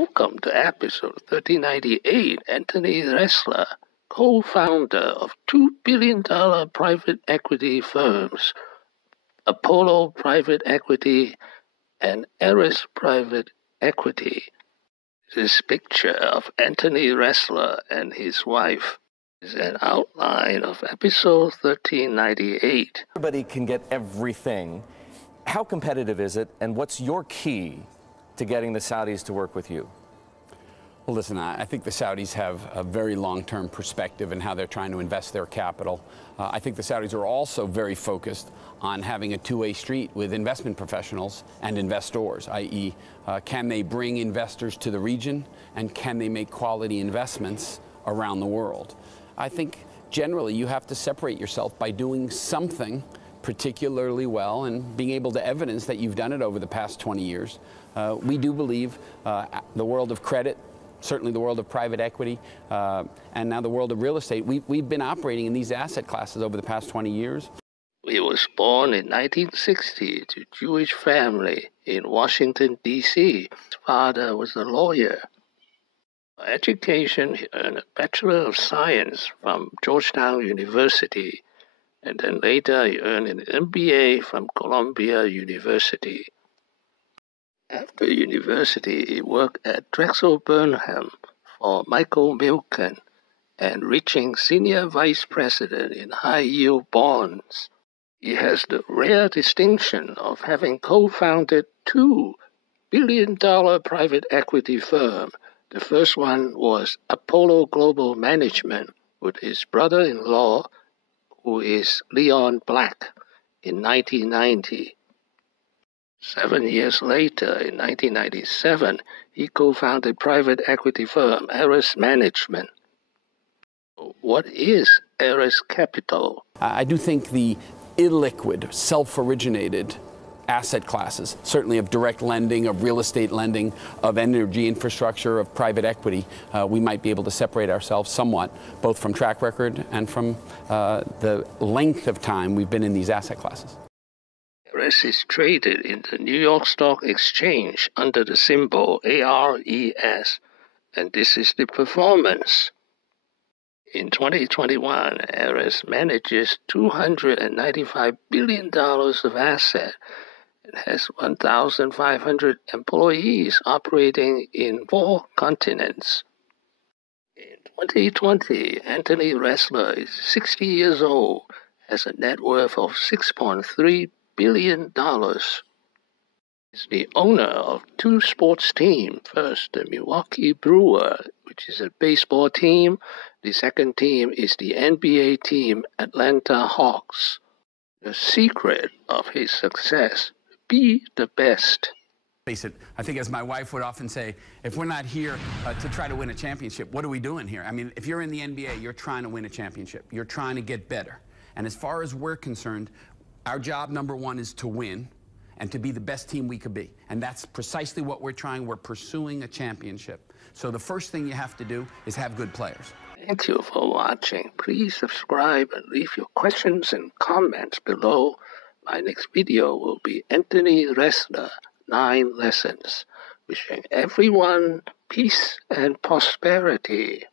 Welcome to episode 1398. Antony Ressler, co-founder of $2 billion private equity firms, Apollo Private Equity and Eris Private Equity. This picture of Antony Ressler and his wife is an outline of episode 1398. Everybody can get everything. How competitive is it, and what's your key to getting the Saudis to work with you? Well, listen, I think the Saudis have a very long-term perspective in how they're trying to invest their capital. I think the Saudis are also very focused on having a two-way street with investment professionals and investors, i.e., can they bring investors to the region, and can they make quality investments around the world? I think generally you have to separate yourself by doing something particularly well and being able to evidence that you've done it over the past 20 years. We do believe the world of credit, certainly the world of private equity, and now the world of real estate, we've been operating in these asset classes over the past 20 years. He was born in 1960 to a Jewish family in Washington, D.C. His father was a lawyer. For education, he earned a Bachelor of Science from Georgetown University, and then later he earned an MBA from Columbia University. After university, he worked at Drexell Burnham for Michael Milken and reaching Senior Vice President in high-yield bonds. He has the rare distinction of having co-founded $2 billion private equity firm. The first one was Apollo Global Management with his brother-in-law, who is Leon Black, in 1990. 7 years later, in 1997, he co-founded private equity firm Eris Management. What is Eris Capital? I do think the illiquid, self-originated asset classes, certainly of direct lending, of real estate lending, of energy infrastructure, of private equity, we might be able to separate ourselves somewhat, both from track record and from the length of time we've been in these asset classes. Eris is traded in the New York Stock Exchange under the symbol ARES, and this is the performance. In 2021, Eris manages $295 billion of assets and has 1,500 employees operating in 4 continents. In 2020, Antony Ressler is 60 years old, has a net worth of $6.3 billion. He's the owner of 2 sports teams. First, the Milwaukee Brewers, which is a baseball team. The second team is the NBA team, Atlanta Hawks. The secret of his success: be the best. Face it, I think as my wife would often say, if we're not here to try to win a championship, what are we doing here? I mean, if you're in the NBA, you're trying to win a championship. You're trying to get better. And as far as we're concerned, our job number one is to win and to be the best team we could be. And that's precisely what we're trying. We're pursuing a championship. So the first thing you have to do is have good players. Thank you for watching. Please subscribe and leave your questions and comments below. My next video will be Antony Ressler, 9 Lessons. Wishing everyone peace and prosperity.